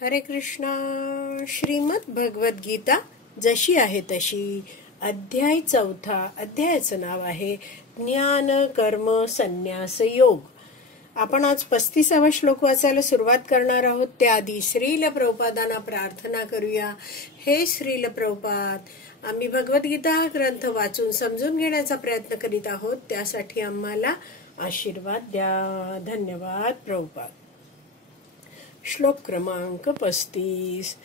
हरे कृष्णा. श्रीमद भगवद गीता जशी आहे तशी, अध्याय 4. अध्यायाचं नाव आहे ज्ञान कर्म संन्यास योग. आपण आज 35वा श्लोक वाचायला सुरुवात करणार आहोत. त्याआधी श्रील प्रभुपादांना प्रार्थना करूया. हे श्रील प्रभुपाद, आम्ही भगवद्गीता हा ग्रंथ वाचून समजून घेण्याचा प्रयत्न करीत आहोत. त्यासाठी आम्हाला आशीर्वाद द्या. धन्यवाद प्रभुपाद. श्लोक क्रमांक 35.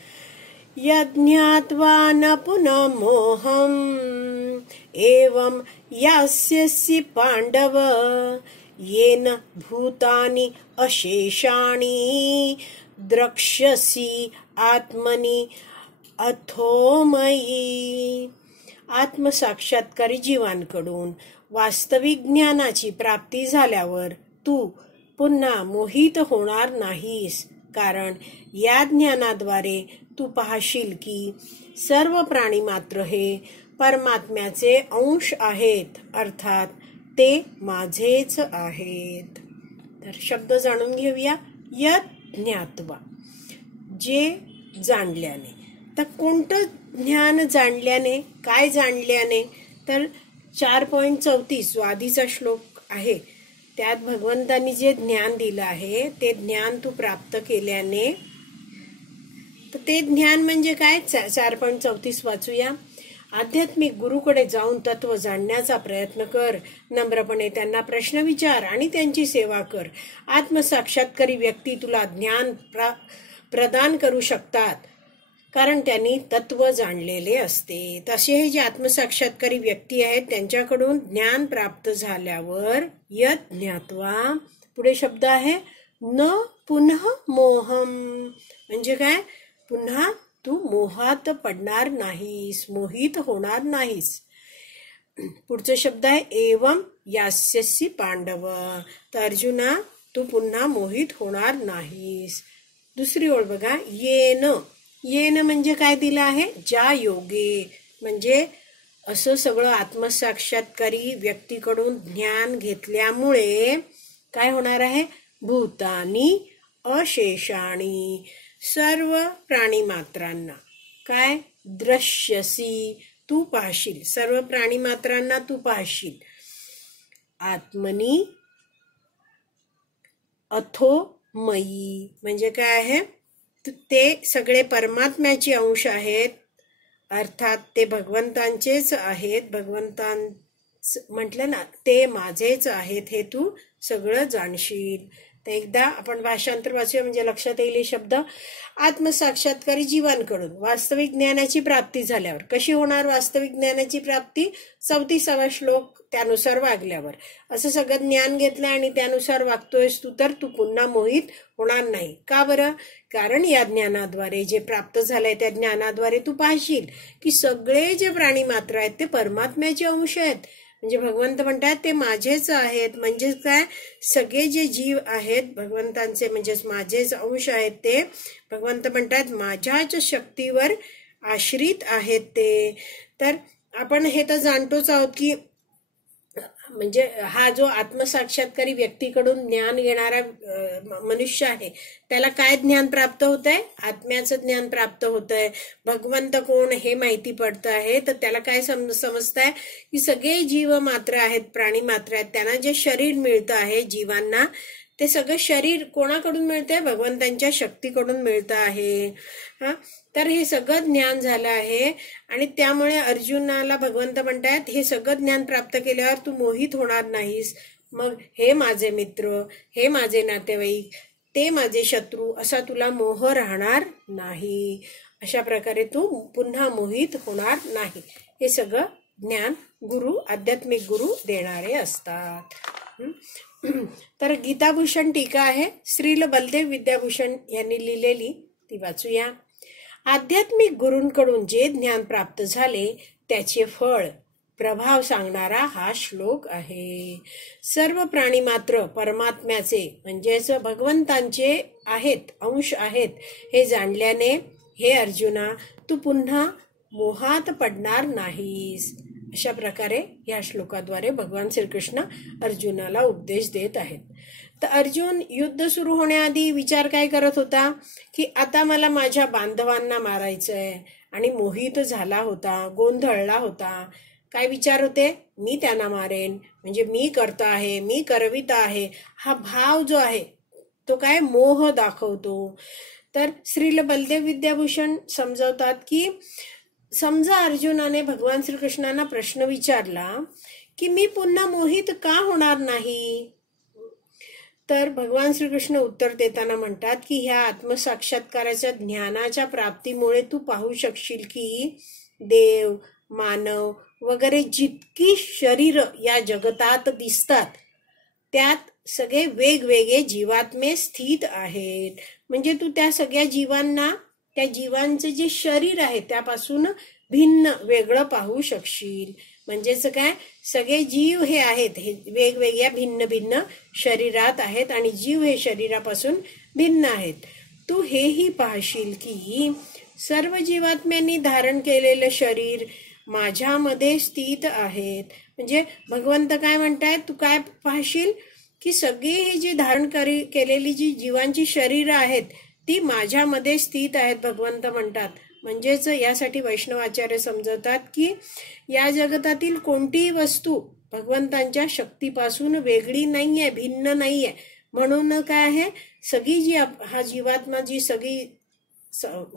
यज्ञात्वा न पुनः मोहम् एवं यास्यसि पांडव येन भूतानि अशेषाणि द्रक्ष्यसि आत्मनि अथोमयी. आत्मसाक्षात्कारी जीवांकडून वास्तविक ज्ञानाची प्राप्ती झाल्यावर तू पुन्हा मोहित होणार नाहीस, कारण या ज्ञानाद्वारे तू पाहशील की सर्व प्राणी मात्र हे परमात्म्याचे अंश आहेत, अर्थात ते माझेच आहेत. तर शब्द जाणून घेऊया. यत् ज्ञात्वा, जे जाणल्याने. तर कोणतं ज्ञान जाणल्याने, काय जाणल्याने? तर 4.34 जो आधीचा श्लोक आहे त्यात भगवंतांनी जे ज्ञान दिलं आहे ते ज्ञान तू प्राप्त केल्याने. तर ते ज्ञान म्हणजे काय? 4.34 वाचूया. आध्यात्मिक गुरुकडे जाऊन तत्व जाणण्याचा प्रयत्न कर. नम्रपणे त्यांना प्रश्न विचार आणि त्यांची सेवा कर. आत्मसाक्षात्कारी व्यक्ती तुला ज्ञान प्रदान करू शकतात, कारण त्यांनी तत्व जाणलेले असते. तसे हे जे आत्मसाक्षात्कारी व्यक्ती आहेत त्यांच्याकडून ज्ञान प्राप्त झाल्यावर यत् ज्ञात्वा, पुढे शब्द आहे न पुनः मोहम. म्हणजे काय? पुन्हा तू मोहात पडणार नाहीस, मोहित होणार नाहीस. पुढचा शब्द आहे एवं यास्यसि पांडव. तर अर्जुना, तू पुन्हा मोहित होणार नाहीस. दुसरी ओळ बघा. येन म्हणजे काय दिलं आहे? ज्या योगे. म्हणजे असं सगळं आत्मसाक्षात्कारी व्यक्तीकडून ज्ञान घेतल्यामुळे काय होणार आहे? भूतानी अशेषाणी, सर्व प्राणी मात्रांना काय? द्रश्यसी, तू पाहशील. सर्व प्राणी मात्रांना तू पाहशील. आत्मनी अथोमयी म्हणजे काय आहे? ते सगळे परमात्म्याचे अंश आहेत, अर्थात ते भगवंतांचेच आहेत. भगवंतां म्हटलं ना, ते माझेच आहेत, हे तू सगळं जाणशील. तर एकदा आपण भाषांतर वाचूया म्हणजे लक्षात येईल हे शब्द. आत्मसाक्षात्कारी जीवांकडून वास्तविक ज्ञानाची प्राप्ती झाल्यावर. कशी होणार वास्तविक ज्ञानाची प्राप्ती? 34वा श्लोक त्यानुसार वागल्यावर. असं सगळं ज्ञान घेतलं आणि त्यानुसार वागतोयस तू, तर तू पुन्हा मोहित होणार नाही. का बरं? कारण या ज्ञानाद्वारे जे प्राप्त झालंय त्या ज्ञानाद्वारे तू पाहशील की सगळे जे प्राणी मात्र आहेत ते परमात्म्याचे अंश आहेत. म्हणजे भगवंत म्हणतात ते माझेच आहेत. म्हणजेच काय? सगळे जे जीव आहेत भगवंतांचे म्हणजेच माझेच अंश आहेत. ते भगवंत म्हणतात माझ्याच शक्तीवर आश्रित आहेत ते. तर आपण हे तर जाणतोच आहोत की म्हणजे हा जो आत्मसाक्षात्कारी व्यक्तीकडून ज्ञान घेणारा मनुष्य आहे त्याला काय ज्ञान प्राप्त होत आहे? आत्म्याचं ज्ञान प्राप्त होत आहे. भगवंत कोण हे माहिती पडतं आहे. तर त्याला काय समजत आहे की सगळे जीव मात्र आहेत, प्राणी मात्र आहेत, त्यांना जे शरीर मिळतं आहे जीवांना, ते सगळं शरीर कोणाकडून मिळतंय? भगवंतांच्या शक्तीकडून मिळतं आहे. तर हे सगळं ज्ञान झालं आहे आणि त्यामुळे अर्जुनाला भगवंत म्हणतात हे सगळं ज्ञान प्राप्त केल्यावर तू मोहित होणार नाहीस. मग हे माझे मित्र, हे माझे नातेवाईक, ते माझे शत्रू, असा तुला मोह राहणार नाही. अशा प्रकारे तू पुन्हा मोहित होणार नाही. हे सगळं ज्ञान गुरु, आध्यात्मिक गुरु देणारे असतात. तर गीताभूषण टीका आहे श्रील बलदेव विद्याभूषण यांनी लिहिलेली, ती वाचूया. आध्यात्मिक गुरूंकडून जे ज्ञान प्राप्त झाले त्याचे फळ, प्रभाव सांगणारा हा श्लोक आहे. सर्व प्राणी मात्र परमात्म्याचे म्हणजेच भगवंतांचे आहेत, अंश आहेत, हे जाणल्याने हे अर्जुना तू पुन्हा मोहात पडणार नाहीस. अशा प्रकारे या श्लोकाद्वारे भगवान श्रीकृष्ण अर्जुनाला उपदेश देत आहेत. तर अर्जुन युद्ध सुरू होण्याआधी विचार काय करत होता की आता मला माझ्या बांधवांना मारायचंय, आणि मोहित झाला होता, गोंधळला होता. काय विचार होते? मी त्यांना मारेन, म्हणजे मी करता आहे, मी करविता आहे. हा भाव जो आहे तो काय मोह दाखवतो. तर श्रील बलदेव विद्याभूषण समजावतात की समजा अर्जुनाने भगवान श्रीकृष्णांना प्रश्न विचारला की मी पुन्हा मोहित का होणार नाही, तर भगवान श्रीकृष्ण उत्तर देताना म्हणतात की ह्या आत्मसाक्षात्काराच्या ज्ञानाच्या प्राप्तीमुळे तू पाहू शकशील की देव, मानव वगैरे जितकी शरीर या जगतात दिसतात त्यात सगळे वेगवेगळे जीवात्मे स्थित आहेत. म्हणजे तू त्या सगळ्या जीवांना, त्या जीवांचे जे शरीर आहे त्यापासून भिन्न वेगळं पाहू शकशील. म्हणजेच काय, सगळे जीव हे आहेत, हे वेगवेगळ्या भिन्न भिन्न शरीरात आहेत आणि जीव हे शरीरापासून भिन्न आहेत. तू हेही पाहशील की सर्व जीवात्म्यांनी धारण केलेलं शरीर माझ्यामध्ये स्थित आहेत. म्हणजे भगवंत काय म्हणतायत, तू काय पाहशील की सगळी ही जी धारण केलेली जी जीवांची शरीर आहेत ती माझ्यामध्ये स्थित आहेत, भगवंत म्हणतात. म्हणजेच यासाठी वैष्णवाचार्य समजवतात की या जगतातील कोणतीही वस्तू भगवंतांच्या शक्तीपासून वेगळी नाहीये, भिन्न नाहीये. म्हणून काय आहे, सगळी जी हा जीवात्मा, जी सगळी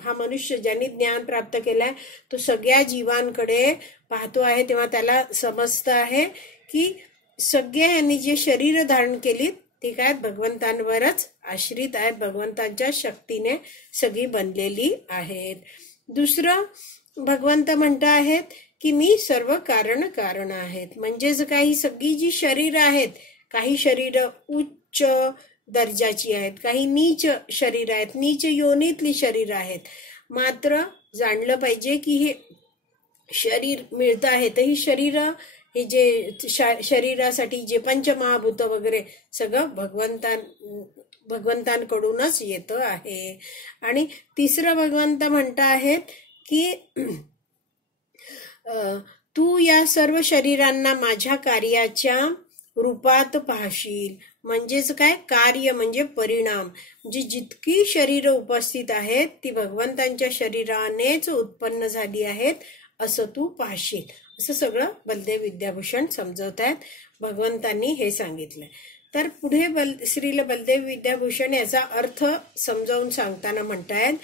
हा मनुष्य ज्यांनी ज्ञान प्राप्त केलाय तो सगळ्या जीवांकडे पाहतो आहे, तेव्हा त्याला समजतं आहे की सगळ्या यांनी जे शरीर धारण केली ती काय भगवंतांवरच आश्रित आहेत, भगवंतांच्या शक्तीने सगळी बनलेली आहेत. दुसरं भगवंत म्हणत आहेत की मी सर्व कारण आहेत. म्हणजेच काही सगळी जी शरीर आहेत, काही शरीर उच्च दर्जाची आहेत, काही नीच शरीर आहेत, नीच योनीतली शरीर आहेत. मात्र जाणलं पाहिजे की हे शरीर मिळतं आहे तर ही शरीर, हे जे शरीरासाठी जे पंचमहाभूत वगैरे सगळं भगवंतांकडूनच येतं आहे. आणि तिसरं भगवंत म्हणत आहेत की तू या सर्व शरीरांना माझ्या कार्याच्या रूपात पाहशील. म्हणजेच काय, कार्य म्हणजे परिणाम, म्हणजे जितकी शरीर उपस्थित आहेत ती भगवंतांच्या शरीरानेच उत्पन्न झाली आहेत असं तू पाहशील. असं सगळं बलदेव विद्याभूषण समजवत आहेत. भगवंतांनी हे सांगितलंय. तर पुढे श्रील बलदेव विद्याभूषण याचा अर्थ समजावून सांगताना म्हणतायत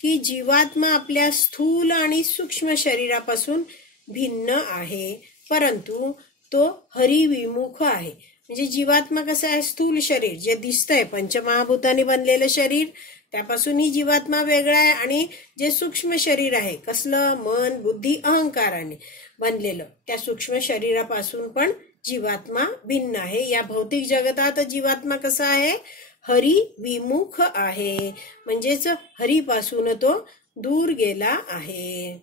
की जीवात्मा आपल्या स्थूल आणि सूक्ष्म शरीरापासून भिन्न आहे, परंतु तो हरिविमुख आहे. म्हणजे जीवात्मा कसं आहे, स्थूल शरीर जे दिसतंय पंचमहाभूतांनी बनलेलं शरीर त्यापासून ही जीवात्मा वेगळा आहे, आणि जे सूक्ष्म शरीर आहे कसलं, मन, बुद्धी, अहंकाराने बनलेलं त्या सूक्ष्म शरीरापासून पण जीवात्मा भिन्न आहे. या भौतिक जगतात जीवात्मा कसा आहे, हरी विमुख आहे. म्हणजेच हरीपासून तो दूर गेला आहे,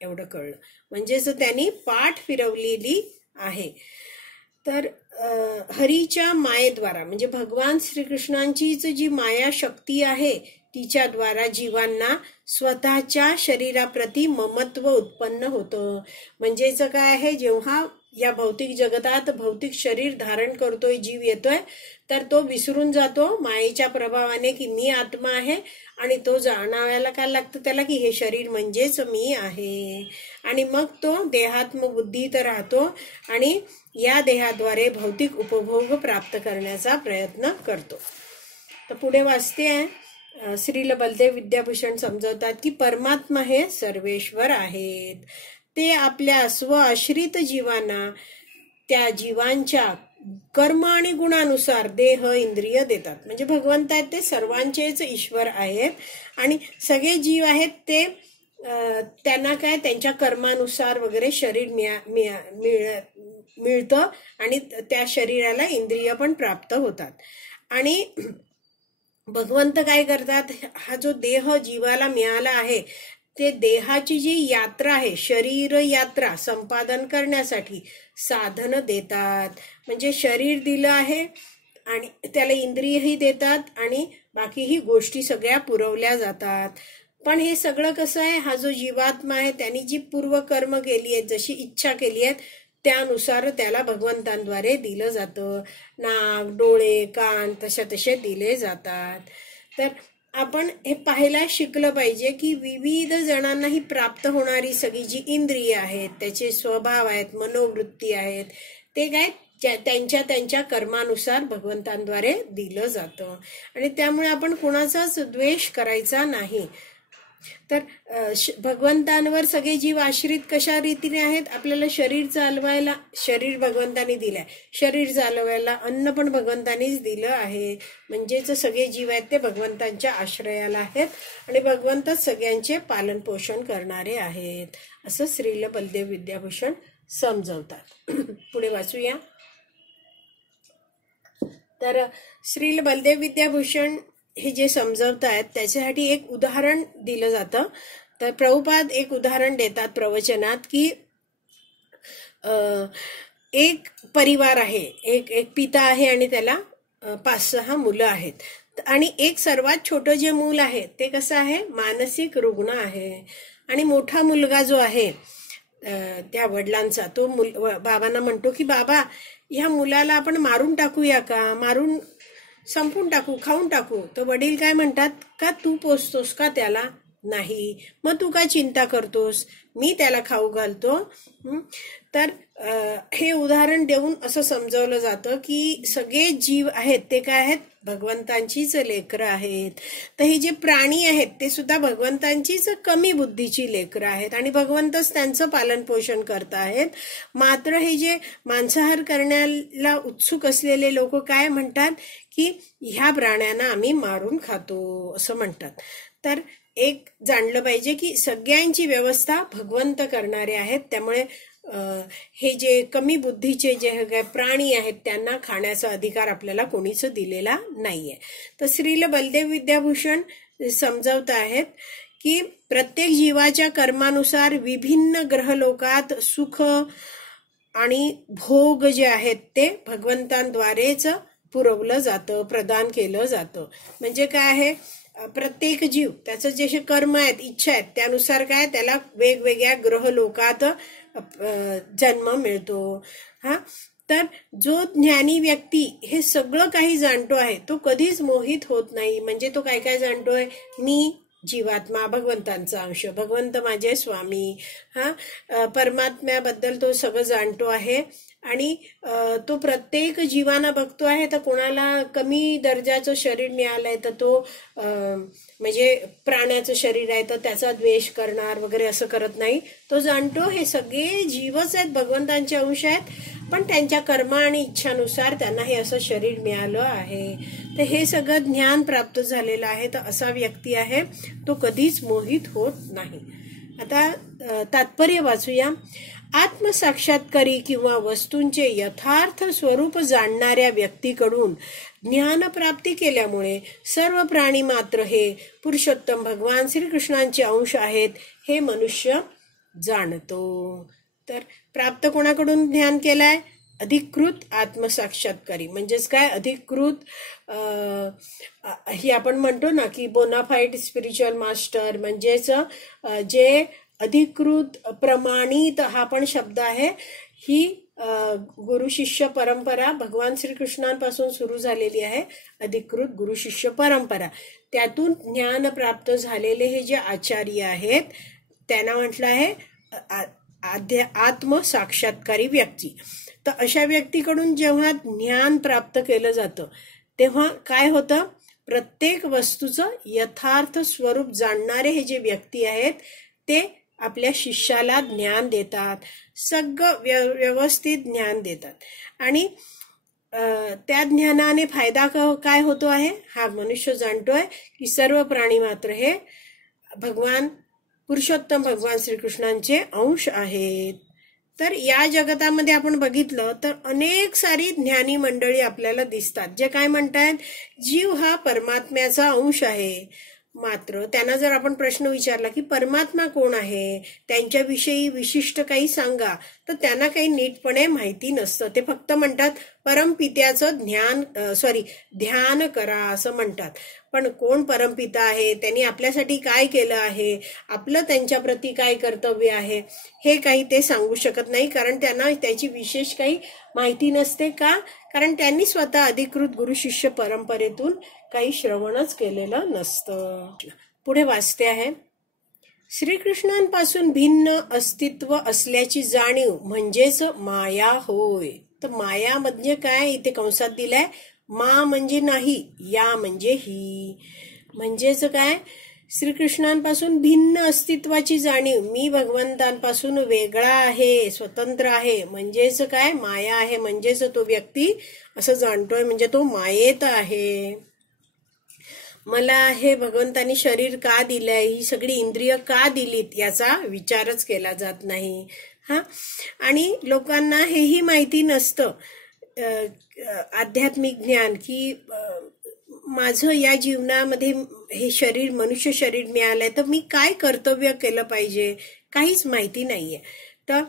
एवढं कळलं. म्हणजेच त्यांनी पाठ फिरवलेली आहे. तर हरीच्या मायेद्वारा, म्हणजे भगवान श्रीकृष्णांचीच जी माया शक्ती आहे तिच्याद्वारा जीवांना स्वतःच्या शरीराप्रती ममत्व उत्पन्न होतं. म्हणजेच काय आहे, जेव्हा या भौतिक जगतात भौतिक शरीर धारण करतोय जीव येतोय तर तो विसरून जातो मायेच्या प्रभावाने की मी आत्मा आहे, आणि तो जाणाव्याला काय लागतं त्याला की हे शरीर म्हणजेच मी आहे. आणि मग तो देहात्मबुद्धीत राहतो आणि या देहाद्वारे भौतिक उपभोग प्राप्त करण्याचा प्रयत्न करतो. तर पुढे वाचते आहे, श्रील बलदेव विद्याभूषण समजवतात की परमात्मा हे सर्वेश्वर आहेत. ते आपल्या स्वआश्रित जीवांना त्या जीवांच्या कर्म आणि गुणानुसार देह इंद्रिय देतात. म्हणजे भगवंत आहेत ते सर्वांचेच ईश्वर आहेत, आणि सगळे जीव आहेत ते त्यांना काय त्यांच्या कर्मानुसार वगैरे शरीर मिळतं आणि त्या शरीराला इंद्रिय पण प्राप्त होतात. आणि भगवंत काय करतात, हा जो देह जीवाला मिळाला आहे ते देहाची जी यात्रा आहे, शरीर यात्रा संपादन करण्यासाठी साधन देतात. म्हणजे शरीर दिलं आहे आणि त्याला इंद्रियही देतात आणि बाकीही गोष्टी सगळ्या पुरवल्या जातात. पण हे सगळं कसं आहे, हा जो जीवात्मा आहे त्यांनी जी पूर्व कर्म केली आहेत, जशी इच्छा केली आहे त्यानुसार त्याला भगवंतांद्वारे दिलं जातं. नाक, डोळे, कान तसे दिले जातात. तर आपण हे पाहायला शिकलं पाहिजे की विविध जणांना ही प्राप्त होणारी सगळी जी इंद्रिय आहेत, त्याचे स्वभाव आहेत, मनोवृत्ती आहेत, ते काय त्यांच्या कर्मानुसार भगवंतांद्वारे दिलं जातं. आणि त्यामुळे आपण कुणाचाच द्वेष करायचा नाही. तर भगवंतांवर सगळे जीव आश्रित कशा रीतीने आहेत? आपल्याला शरीर चालवायला शरीर भगवंतांनी दिलंय, शरीर चालवायला अन्न पण भगवंतांनीच दिलं आहे. म्हणजेच सगळे जीव आहेत ते भगवंतांच्या आश्रयाला आहेत आणि भगवंतच सगळ्यांचे पालन पोषण करणारे आहेत, असं श्रील बलदेव विद्याभूषण समजवतात. पुढे वाचूया. तर श्रील बलदेव विद्याभूषण हे जे समजवतायत त्याच्यासाठी एक उदाहरण दिलं जातं. तर प्रभुपाद एक उदाहरण देतात प्रवचनात की एक परिवार आहे, एक पिता आहे आणि त्याला 5-6 मुलं आहेत. आणि एक सर्वात छोटं जे मूल आहे ते कसं आहे, मानसिक रुग्ण आहे. आणि मोठा मुलगा जो आहे त्या वडिलांचा, तो बाबांना म्हणतो की बाबा, ह्या मुलाला आपण मारून टाकूया का, मारून संपून टाकू, खाऊन टाकू. तर वडील काय म्हणतात, का तू पोसतोस का त्याला? नाही. मग तू काय चिंता करतोस, मी त्याला खाऊ घालतो. तर हे उदाहरण देऊन असं समजावलं जातं की सगळे जीव आहेत ते काय आहेत, भगवंतांचीच लेकरं आहेत. तर हे जे प्राणी आहेत ते सुद्धा भगवंतांचीच कमी बुद्धीची लेकरं आहेत आणि भगवंतच त्यांचं पालन पोषण करत आहेत. मात्र हे जे मांसाहार करण्याला उत्सुक असलेले लोक काय म्हणतात की ह्या प्राण्यांना आम्ही मारून खातो असं म्हणतात. तर एक जाणलं पाहिजे की सगळ्यांची व्यवस्था भगवंत करणारे आहेत. त्यामुळे हे जे कमी बुद्धीचे जे प्राणी आहेत त्यांना खाण्याचा अधिकार आपल्याला कोणीच दिलेला नाहीये. तर श्रील बलदेव विद्याभूषण समजावत आहेत की प्रत्येक जीवाच्या कर्मानुसार विभिन्न ग्रहलोकात सुख आणि भोग जे आहेत ते भगवंतांद्वारेच पुरवलं जातं, प्रदान केलं जातं. म्हणजे काय आहे, प्रत्येक जीव त्याचं जे कर्म आहेत, इच्छा आहेत, त्यानुसार काय त्याला वेगवेगळ्या ग्रहलोकात जन्म मिळतो. तर जो ज्ञानी व्यक्ती हे सगळं काही जाणतो आहे तो कधीच मोहित होत नाही. म्हणजे तो काय काय जाणतोय, मी जीवात्मा, भगवंतांचा अंश, भगवंत माझे स्वामी, परमात्म्याबद्दल तो सगळं जाणतो आहे. आणि तो प्रत्येक जीवांना बघतो आहे. तर कोणाला कमी दर्जाचं शरीर मिळालंय तर तो म्हणजे प्राण्याचं शरीर आहे तर त्याचा द्वेष करणार वगैरे असं करत नाही. तो जाणतो हे सगळे जीवच आहेत, भगवंतांचे अंश आहेत, पण त्यांच्या कर्म आणि इच्छानुसार त्यांना हे असं शरीर मिळालं आहे. तर हे सगळं ज्ञान प्राप्त झालेलं आहे. तर असा व्यक्ती आहे तो कधीच मोहित होत नाही. आता तात्पर्य वाचूया. आत्मसाक्षात्कारी किंवा वस्तूंचे यथार्थ स्वरूप जाणणाऱ्या व्यक्तीकडून ज्ञानप्राप्ती केल्यामुळे सर्व प्राणी मात्र हे पुरुषोत्तम भगवान श्रीकृष्णांचे अंश आहेत हे मनुष्य जाणतो. तर प्राप्त कोणाकडून ज्ञान केलाय, अधिकृत आत्मसाक्षात्कारी. म्हणजेच काय, अधिकृत ही आपण म्हणतो ना की बोनाफाईड स्पिरिच्युअल मास्टर, म्हणजेच जे अधिकृत प्रमाणित हा पण शब्द आहे. ही गुरु शिष्य परंपरा भगवान श्रीकृष्णांपासून सुरू झालेली आहे, अधिकृत गुरु शिष्य परंपरा. त्यातून ज्ञान प्राप्त झालेले हे जे आचार्य आहेत त्यांना म्हटलं आहे आत्मसाक्षात्कारी व्यक्ती. तर अशा व्यक्तीकडून जेव्हा ज्ञान प्राप्त केलं जातं तेव्हा काय होतं, प्रत्येक वस्तूचं यथार्थ स्वरूप जाणणारे हे जे व्यक्ती आहेत ते आपल्या शिष्याला ज्ञान देतात, सगळं व्यवस्थित ज्ञान देतात. आणि त्या ज्ञानाने फायदा काय होतो आहे, हा मनुष्य जाणतोय की सर्व प्राणी मात्र हे भगवान पुरुषोत्तम भगवान श्रीकृष्णांचे अंश आहेत. तर या जगतामध्ये आपण बघितलं तर अनेक सारी ज्ञानी मंडळी आपल्याला दिसतात जे काय म्हणतात, जीव हा परमात्म्याचा अंश आहे, मात्र त्यांना जर आपण प्रश्न विचारला की परमात्मा कोण आहे, त्यांच्याविषयी विशिष्ट काही सांगा, तर त्यांना काही नीटपणे माहिती नसतं. ते फक्त म्हणतात परमपित्याचं ध्यान करा असं म्हणतात. पण कोण परमपिता आहे, त्यांनी आपल्यासाठी काय केलं आहे, आपलं त्यांच्याप्रती काय कर्तव्य आहे, हे काही ते सांगू शकत नाही. कारण त्यांना त्याची विशेष काही माहिती नसते. का? कारण त्यांनी स्वतः अधिकृत गुरु शिष्य परंपरेतून काही श्रवणच केलेलं नसतं. पुढे वाचते आहे. श्रीकृष्णांपासून भिन्न अस्तित्व असल्याची जाणीव म्हणजेच माया होय. तर माया म्हणजे काय इथे कंसात दिलाय. मा म्हणजे नाही, या म्हणजे ही. म्हणजेच काय, श्रीकृष्णांपासून भिन्न अस्तित्वाची जाणीव, मी भगवंतांपासून वेगळा आहे, स्वतंत्र आहे, म्हणजेच काय, माया आहे. म्हणजेच तो व्यक्ती असं जाणतोय म्हणजे तो मायेत आहे. मला हे भगवंतांनी शरीर का दिलंय, ही सगळी इंद्रिय का दिलीत, याचा विचारच केला जात नाही. आणि लोकांना हेही माहिती नसतं आध्यात्मिक ज्ञान, की माझं या जीवनामध्ये हे शरीर, मनुष्य शरीर मिळालंय, तर मी काय कर्तव्य केलं पाहिजे, काहीच माहिती नाहीये. तर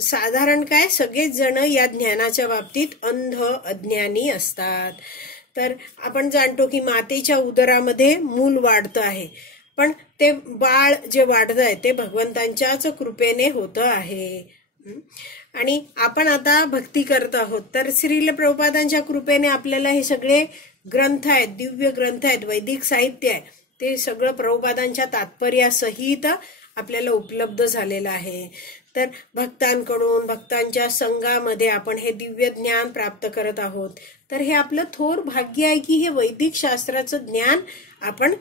साधारण काय, सगळेच जण या ज्ञानाच्या बाबतीत अंध अज्ञानी असतात. तर आपण जाणतो की मातेच्या उदरामध्ये मूल वाढतं आहे, पण ते बाळ जे वाढत आहे ते भगवंतांच्याच कृपेने होतं आहे. आणि आपण आता भक्ती करत आहोत, तर श्रील प्रभुपादांच्या कृपेने आपल्याला हे सगळे ग्रंथ आहेत, दिव्य ग्रंथ आहेत, वैदिक साहित्य आहे, ते सगळं प्रभुपादांच्या तात्पर्यासहित आपल्याला उपलब्ध झालेलं आहे. तर भक्तांकडून, भक्तांच्या संघामध्ये आपण हे दिव्य ज्ञान प्राप्त करत आहोत. तर हे आपलं थोर भाग्य आहे की हे वैदिक शास्त्राचं ज्ञान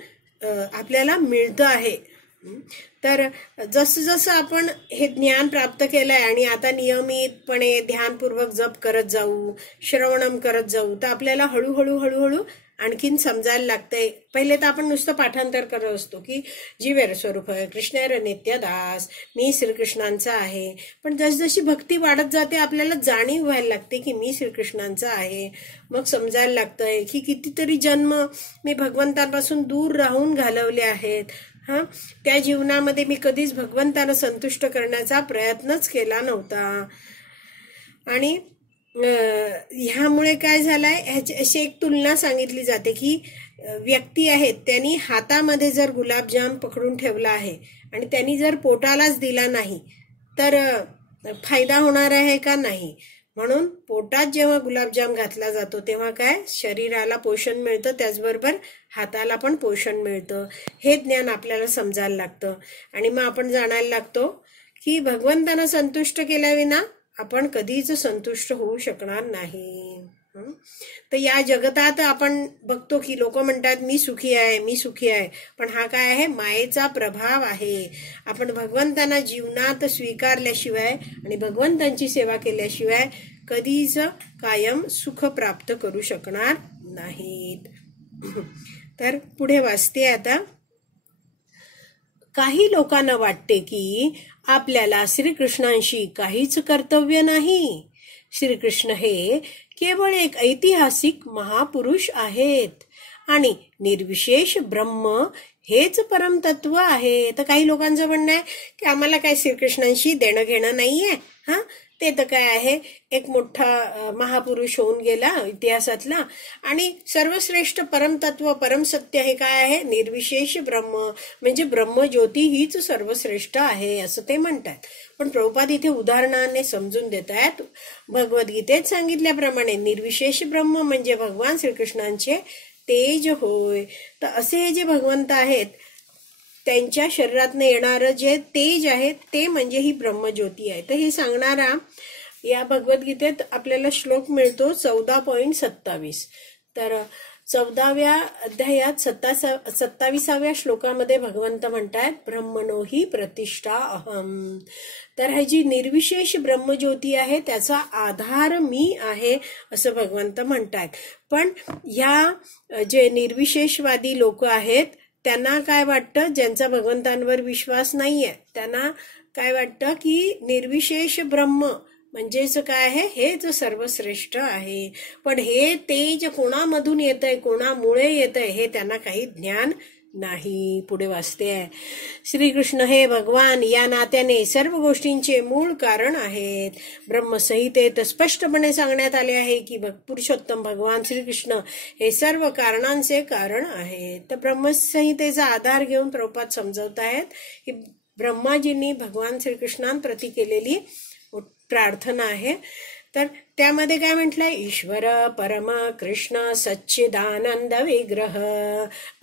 आपल्याला मिळतं आहे. तर जसं जसं आपण हे ज्ञान प्राप्त केलंय आणि आता नियमितपणे ध्यानपूर्वक जप करत जाऊ, श्रवणम करत जाऊ, तर आपल्याला हळूहळू आणखीन समजायला लागतंय. पहिले तर आपण नुसतं पाठांतर करत असतो की जीवेर स्वरूप कृष्णेर नित्यदास, मी श्रीकृष्णांचा आहे. पण जसजशी भक्ती वाढत जाते आपल्याला जाणीव व्हायला लागते की मी श्रीकृष्णांचा आहे. मग समजायला लागतंय की कितीतरी जन्म मी भगवंतांपासून दूर राहून घालवले आहेत. त्या जीवनामध्ये मी कधीच भगवंतांना संतुष्ट करण्याचा प्रयत्नच केला नव्हता. आणि ह्यामुळे काय झालंय, अशी एक तुलना सांगितली जाते की व्यक्ती आहेत, त्यांनी हातामध्ये जर गुलाबजाम पकडून ठेवला आहे आणि त्यांनी जर पोटालाच दिला नाही तर फायदा होणार आहे का? नाही. म्हणून पोटात जेव्हा गुलाबजाम घातला जातो तेव्हा काय, शरीराला पोषण मिळतं, त्याचबरोबर हाताला पण पोषण मिळतं. हे ज्ञान आपल्याला समजायला लागतं. आणि मग आपण जाणायला लागतो की भगवंतांना संतुष्ट केल्याविना आपण कधीच संतुष्ट होऊ शकणार नाही. तर या जगतात आपण बघतो की लोक म्हणतात मी सुखी आहे, मी सुखी आहे, पण हा काय आहे, मायेचा प्रभाव आहे. आपण भगवंतांना जीवनात स्वीकारल्याशिवाय आणि भगवंतांची सेवा केल्याशिवाय कधीच कायम सुख प्राप्त करू शकणार नाहीत. तर पुढे वाचते आता. काही लोकांना वाटते की आपल्याला श्रीकृष्णांशी काहीच कर्तव्य नाही. श्रीकृष्ण हे केवळ एक ऐतिहासिक महापुरुष आहेत आणि निर्विशेष ब्रह्म हेच परमतत्व आहे. तर काही लोकांचं म्हणणं आहे की आम्हाला काय श्रीकृष्णांशी देणं घेणं नाहीये. ते तर काय आहे, एक मोठा महापुरुष होऊन गेला इतिहासातला, आणि सर्वश्रेष्ठ परमतत्व परमसत्य हे काय आहे, निर्विशेष ब्रह्म म्हणजे ब्रह्मज्योती हीच सर्वश्रेष्ठ आहे असं ते म्हणतात. पण प्रभुपाद इथे उदाहरणाने समजून देत आहेत. भगवद्गीतेत सांगितल्याप्रमाणे निर्विशेष ब्रह्म म्हणजे भगवान श्रीकृष्णांचे तेज होय. तर असे हे जे भगवंत आहेत त्यांच्या शरीरातनं येणारं जे तेज आहे ते म्हणजे ही ब्रह्मज्योती आहे. तर हे सांगणारा या भगवद्गीतेत आपल्याला श्लोक मिळतो 14.27. तर 14व्या अध्यायात 27व्या श्लोकामध्ये भगवंत म्हणतात ब्रह्मणो हि प्रतिष्ठा अहम. तर ही जी निर्विशेष ब्रह्मज्योती आहे त्याचा आधार मी आहे असं भगवंत म्हणतात. पण ह्या जे निर्विशेषवादी लोक आहेत त्यांना काय वाटतं, ज्यांचा भगवंतांवर विश्वास नाहीये त्यांना काय वाटतं की निर्विशेष ब्रह्म म्हणजेच काय आहे, हेच सर्वश्रेष्ठ आहे. पण हे तेज कोणामधून येतंय, कोणामुळे येतंय हे त्यांना काही ज्ञान नाही. पुढे वाचते आहे, श्रीकृष्ण हे भगवान या नात्याने सर्व गोष्टींचे मूळ कारण आहेत. ब्रह्मसंहितेत स्पष्टपणे सांगण्यात आले आहे की पुरुषोत्तम भगवान श्रीकृष्ण हे सर्व कारणांचे कारण आहेत. तर ब्रह्मसंहितेचा आधार घेऊन प्रभुपाद समजवत आहेत की ब्रह्माजींनी भगवान श्रीकृष्णांप्रती केलेली प्रार्थना आहे. तर त्यामध्ये काय म्हटलंय, ईश्वर परम कृष्ण सच्चिदानंद विग्रह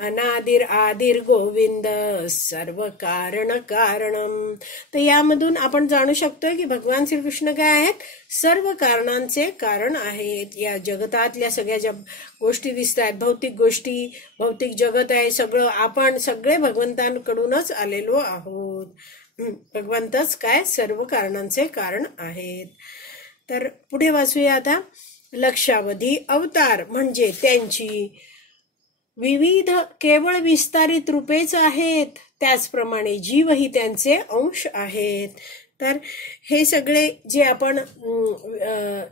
अनादिर आदिर गोविंद सर्व कारण कारणम. तर यामधून आपण जाणू शकतोय की भगवान श्रीकृष्ण काय आहेत, सर्व कारणांचे कारण आहेत. या जगतातल्या सगळ्या ज्या गोष्टी दिसत आहेत, भौतिक गोष्टी, भौतिक जगत आहे, सगळं आपण सगळे भगवंतांकडूनच आलेलो आहोत. भगवंतच काय सर्व कारणांचे कारण आहेत. तर पुढे वाचूया आता. लक्षावधी अवतार म्हणजे त्यांची विविध केवळ विस्तारित रूपेच आहेत, त्याचप्रमाणे जीवही त्यांचे अंश आहेत. तर हे सगळे जे आपण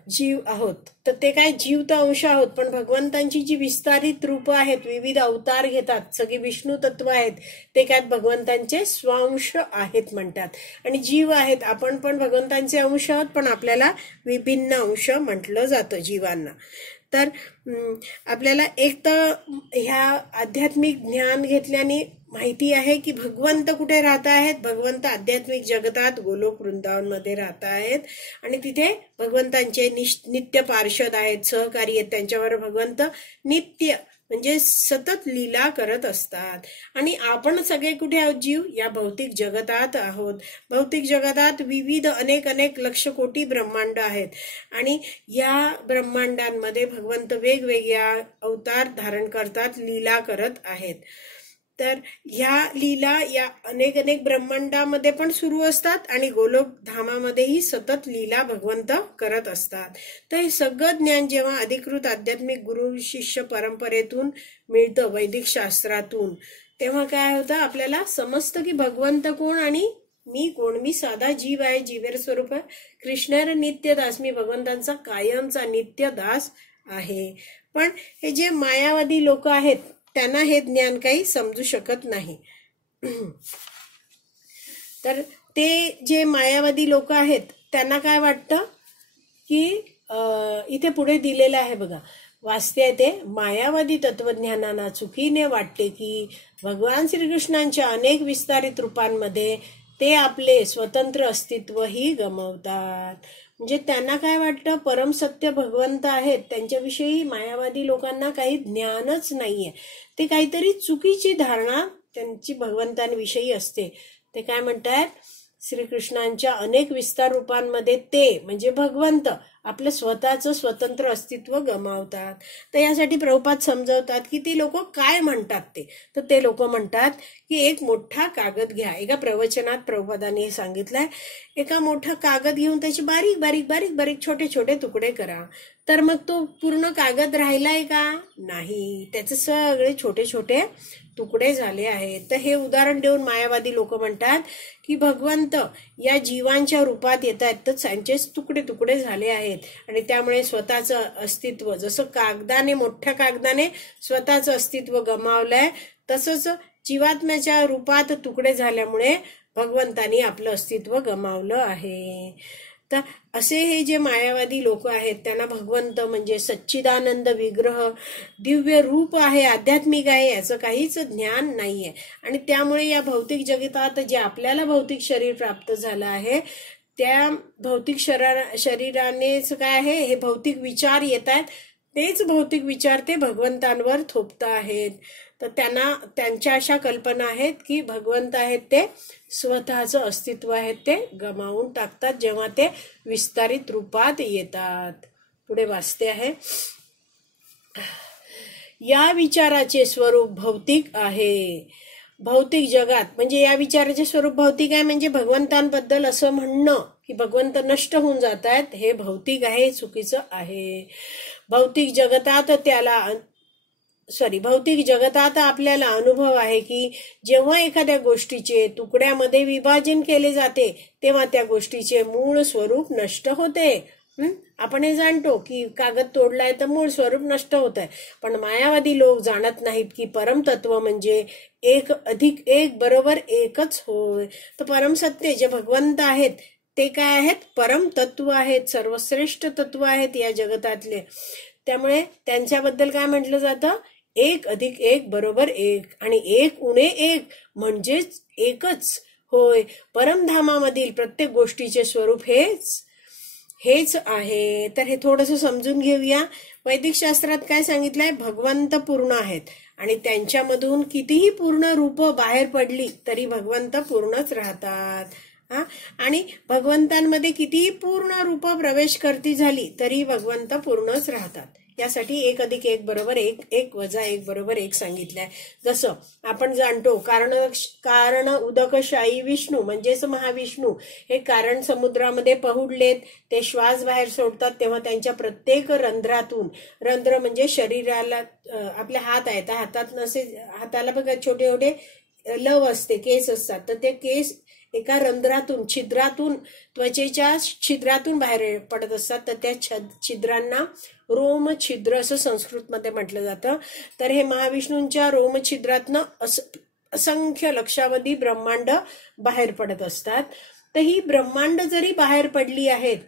जीव आहोत, तर ते काय जीव तर अंश आहोत, पण भगवंतांची जी विस्तारित रूपं आहेत, विविध अवतार घेतात, सगळे विष्णू तत्व आहेत, ते काय भगवंतांचे स्वांश आहेत म्हणतात. आणि जीव आहेत, आपण पण भगवंतांचे अंश आहोत, पण आपल्याला विभिन्न अंश म्हटलं जातं जीवांना. तर आपल्याला एक तर ह्या आध्यात्मिक ज्ञान घेतल्याने माहिती आहे की भगवंत कुठे राहत आहेत. भगवंत आध्यात्मिक जगतात गोलोक वृंदावनमध्ये राहत आहेत आणि तिथे भगवंतांचे नित्य पार्षद आहेत, सहकारी आहेत, त्यांच्यावर भगवंत नित्य म्हणजे सतत लीला करत असतात. आणि आपण सगळे कुठे आहोत, जीव या भौतिक जगतात आहोत. भौतिक जगतात विविध अनेक लक्ष कोटी ब्रह्मांड आहेत आणि या ब्रह्मांडांमध्ये भगवंत वेगवेगळ्या अवतार धारण करतात, लीला करत आहेत. तर ह्या लीला या अनेक ब्रह्मांडामध्ये पण सुरू असतात आणि गोलोक धामामध्येही सतत लीला भगवंत करत असतात. तर हे सगळं ज्ञान जेव्हा अधिकृत आध्यात्मिक गुरु शिष्य परंपरेतून मिळतं, वैदिक शास्त्रातून, तेव्हा काय होतं, आपल्याला समजतं की भगवंत कोण आणि मी कोण. मी साधा जीव आहे, जीवेर स्वरूप कृष्णेर नित्य दास, मी भगवंतांचा कायमचा नित्य दास आहे. पण हे जे मायावादी लोक आहेत त्यांना हे ज्ञान काही समजू शकत नाही. तर ते जे मायावादी लोक आहेत त्यांना काय वाटतं की इथे पुढे दिलेलं आहे बघा, वाचते ते, मायावादी तत्वज्ञानांना चुकीने वाटते की भगवान श्रीकृष्णांच्या अनेक विस्तारित रूपांमध्ये ते आपले स्वतंत्र अस्तित्वही गमावतात. म्हणजे त्यांना काय वाटतं, परमसत्य भगवंत आहेत, त्यांच्याविषयी मायावादी लोकांना काही ज्ञानच नाहीये. ते काहीतरी चुकीची धारणा त्यांची भगवंतांविषयी असते. ते काय म्हणतात, श्रीकृष्णांच्या अनेक विस्तार रूपांमध्ये ते म्हणजे भगवंत आपलं स्वतःचं स्वतंत्र अस्तित्व गमावतात. तर यासाठी प्रभुपाद समजवतात की ते लोक काय म्हणतात. तर ते लोक म्हणतात की एक मोठा कागद घ्या. एका प्रवचनात प्रभुपादांनी हे सांगितलंय, एका मोठा कागद घेऊन त्याचे बारीक बारीक बारीक बारीक छोटे छोटे तुकडे करा. तर मग तो पूर्ण कागद राहिलाय का? नाही, त्याचे सगळे छोटे छोटे तुकडे झाले आहेत. तर हे उदाहरण देऊन मायावादी लोक म्हणतात की भगवंत या जीवांच्या रूपात येत आहेत, तर त्यांचे तुकडे तुकडे झाले आहेत आणि त्यामुळे स्वतःचं अस्तित्व, जसं कागदाने, मोठ्या कागदाने स्वतःचं अस्तित्व गमावलंय, तसंच जीवात्म्याच्या रूपात तुकडे झाल्यामुळे भगवंतानी आपलं अस्तित्व गमावलं आहे. तर असे हे जे मायावादी लोक आहेत त्यांना भगवंत म्हणजे सच्चिदानंद विग्रह, दिव्य रूप आहे, आध्यात्मिक आहे, याचं काहीच ज्ञान नाहीये. आणि त्यामुळे या भौतिक जगतात जे आपल्याला भौतिक शरीर प्राप्त झालं आहे, त्या भौतिक शरीरानेच काय आहे, हे भौतिक विचार येत आहेत, तेच भौतिक विचार ते भगवंतांवर थोपत आहेत. तर त्यांना त्यांच्या अशा कल्पना आहेत की भगवंत आहेत ते स्वतःचं अस्तित्व आहे ते गमावून टाकतात जेव्हा ते विस्तारित रूपात येतात. पुढे वाचते आहे, या विचाराचे स्वरूप भौतिक आहे. भौतिक जगात म्हणजे या विचाराचे स्वरूप भौतिक आहे म्हणजे भगवंतांबद्दल असं म्हणणं की भगवंत नष्ट होऊन जात आहेत, हे भौतिक आहे, चुकीचं आहे. भौतिक जगतात आपल्याला अनुभव आहे की जेव्हा एखाद्या गोष्टीचे तुकड्यामध्ये विभाजन केले जाते तेव्हा त्या गोष्टीचे मूळ स्वरूप नष्ट होते. आपण हे जाणतो की कागद तोडलाय तर मूळ स्वरूप नष्ट होत आहे, पण मायावादी लोक जाणत नाहीत की परमतत्व म्हणजे 1+1=1च होय. तर परमसत्य जे भगवंत आहेत ते काय आहेत? परम तत्व आहेत, सर्वश्रेष्ठ तत्व आहेत या जगतातले. त्यामुळे त्यांच्याबद्दल काय म्हटलं जातं? 1+1=1 आणि 1 × 1 म्हणजेच एकच होय. परमधामामधील प्रत्येक गोष्टीचे स्वरूप हेच आहे. तर हे थोडंसं समजून घेऊया. वैदिक शास्त्रात काय सांगितलंय? भगवंत पूर्ण आहेत आणि त्यांच्यामधून कितीही पूर्ण रूप बाहेर पडली तरी भगवंत पूर्णच राहतात. आणि भगवंतांमध्ये कितीही पूर्ण रूप प्रवेश करती झाली तरी भगवंत पूर्णच राहतात. यासाठी 1+1=1, 1+1=1 सांगितलंय. जसं आपण जाणतो कारण उदकशाही विष्णू म्हणजेच महाविष्णू हे कारण समुद्रामध्ये पहुडलेत. ते श्वास बाहेर सोडतात तेव्हा त्यांच्या प्रत्येक रंध्रातून, रंध्र म्हणजे शरीराला, आपले हात आहेत, हाताला बघा छोटे छोटे लव असते, केस असतात, तर ते केस एका रंध्रातून, छिद्रातून, त्वचेच्या छिद्रातून बाहेर पडत असतात. तर त्या छिद्रांना रोमछिद्र असं संस्कृतमध्ये म्हटलं जातं. तर हे महाविष्णूंच्या रोमछिद्रातनं असंख्य लक्षावधी ब्रह्मांड बाहेर पडत असतात. तर ही ब्रह्मांड जरी बाहेर पडली आहेत,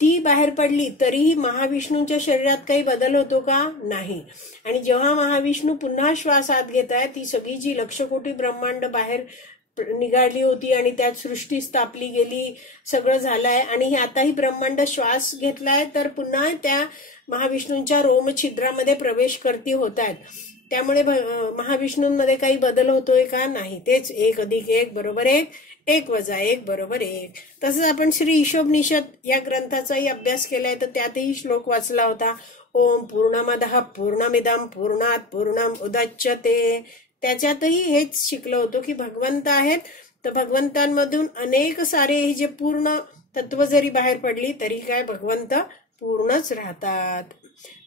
ती बाहेर पडली तरीही महाविष्णूंच्या शरीरात काही बदल होतो का? नाही. आणि जेव्हा महाविष्णू पुन्हा श्वास आत घेत आहेत, ती सगळी जी लक्षकोटी ब्रह्मांड बाहेर निघाली होती आणि त्यात सृष्टी स्थापली गेली, सगळं झालंय आणि आता ही ब्रह्मांड श्वास घेतलाय तर पुन्हा त्या महाविष्णूंच्या रोमछिद्रामध्ये प्रवेश करती होत आहेत. त्यामुळे महाविष्णूंमध्ये काही बदल होतोय का? नाही. तेच 1+1=1, 1+1=1. तसंच आपण श्री ईशोपनिषद या ग्रंथाचाही अभ्यास केलाय, तर त्यातही श्लोक वाचला होता. ओम पूर्णमदः पूर्णमिदं पूर्णात् पूर्णम् उदच्यते. त्याच्यातही हेच शिकलो होतो की भगवंत आहेत, तर भगवंतांमधून अनेक सारे हे जे पूर्ण तत्व जरी बाहेर पडली तरी काय भगवंत पूर्णच राहतात.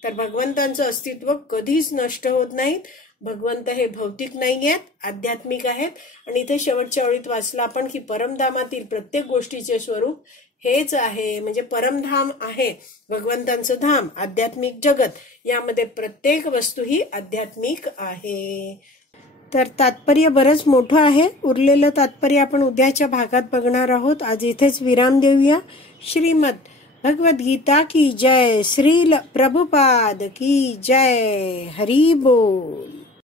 तर भगवंतांचं अस्तित्व कधीच नष्ट होत नाहीत. भगवंत हे भौतिक नाही आहेत, आध्यात्मिक आहेत. आणि इथे शेवटच्या ओळीत वाचला आपण की परमधामातील प्रत्येक गोष्टीचे स्वरूप हेच आहे. म्हणजे परमधाम आहे भगवंतांचं धाम, आध्यात्मिक जगत, यामध्ये प्रत्येक वस्तू ही आध्यात्मिक आहे. तर तात्पर्य बरंच मोठं आहे. उरलेलं तात्पर्य आपण उद्याच्या भागात बघणार आहोत. आज इथेच विराम देऊया. श्रीमद भगवद्गीता की जय. श्रील प्रभुपाद की जय. हरी बोल.